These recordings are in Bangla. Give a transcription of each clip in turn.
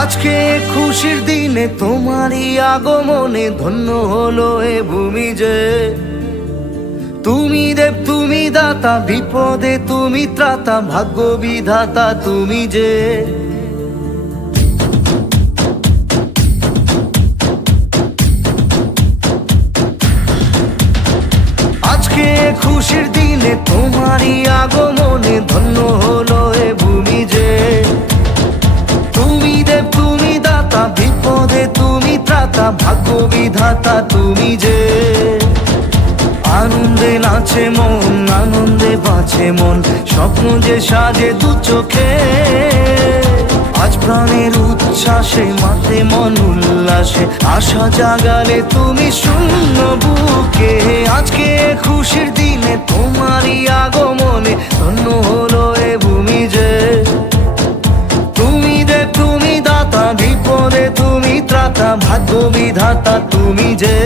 আজকে খুশির দিনে তোমারই আগমনে ধন্য হলো এ ভূমি যে। তুমি দেব তুমি দাতা, বিপদে তুমি ত্রাতা, ভাগ্য বিধাতা তুমি যে। আজকে খুশির দিনে তোমারই আগমনে ধন্য হলো এ ভূমি যে। তুমি দেব তুমি দাতা, বিপদে তুমি ত্রাতা, ভাগ্য বিধাতা তুমি যে। আনন্দে নাচে মন, আনন্দে বাঁচে মন, স্বপ্ন যে সাজে দু চোখে। আজ প্রাণের উচ্ছ্বাসে মাতে মন উল্লাসে, আশা জাগালে তুমি শূন্য বুকে। আজকে খুশির দিনে তোমারই আগমনে ধন্য হলো এ ভূমি যে। তুমি দেব তুমি দাতা, বিপদে তুমি ত্রাতা, ভাগ্য বিধাতা তুমি যে।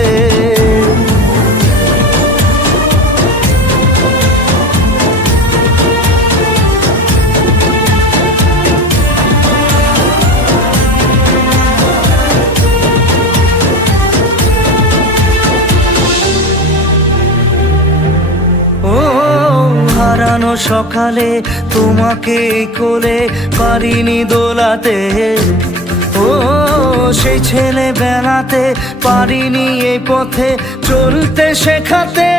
হারানো সকালে তোমাকে কোলে পারিনি দোলাতে, ও সেই ছেলে বেড়াতে পারিনি এই পথে চলতে শেখাতে।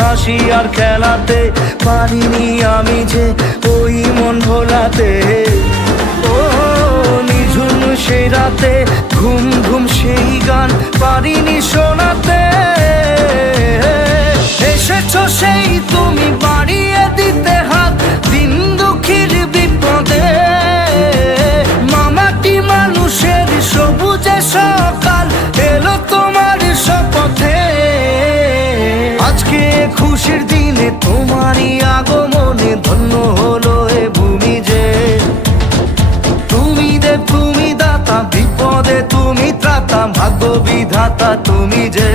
হাসি আর খেলাতে পারিনি আমি যে ওই মন ভোলাতে। ও নিঝুম সেই রাতে ঘুম ঘুম সেই গান পারিনি শোনাতে। এসেছো সেই তুমি বাড়িয়ে দিতে হাত দিন দুঃখীর বিপদে। মামাটি মানুষের সবুজে সকাল এলো তোমার শপথে। আজকে খুশির দিনে তোমারই আগমনে ধন্য হলো এ ভূমি যে। তুমি দেব তুমি দাতা, বিপদে তুমি ত্রাতা, ভাগ্য বিধাতা তুমি যে।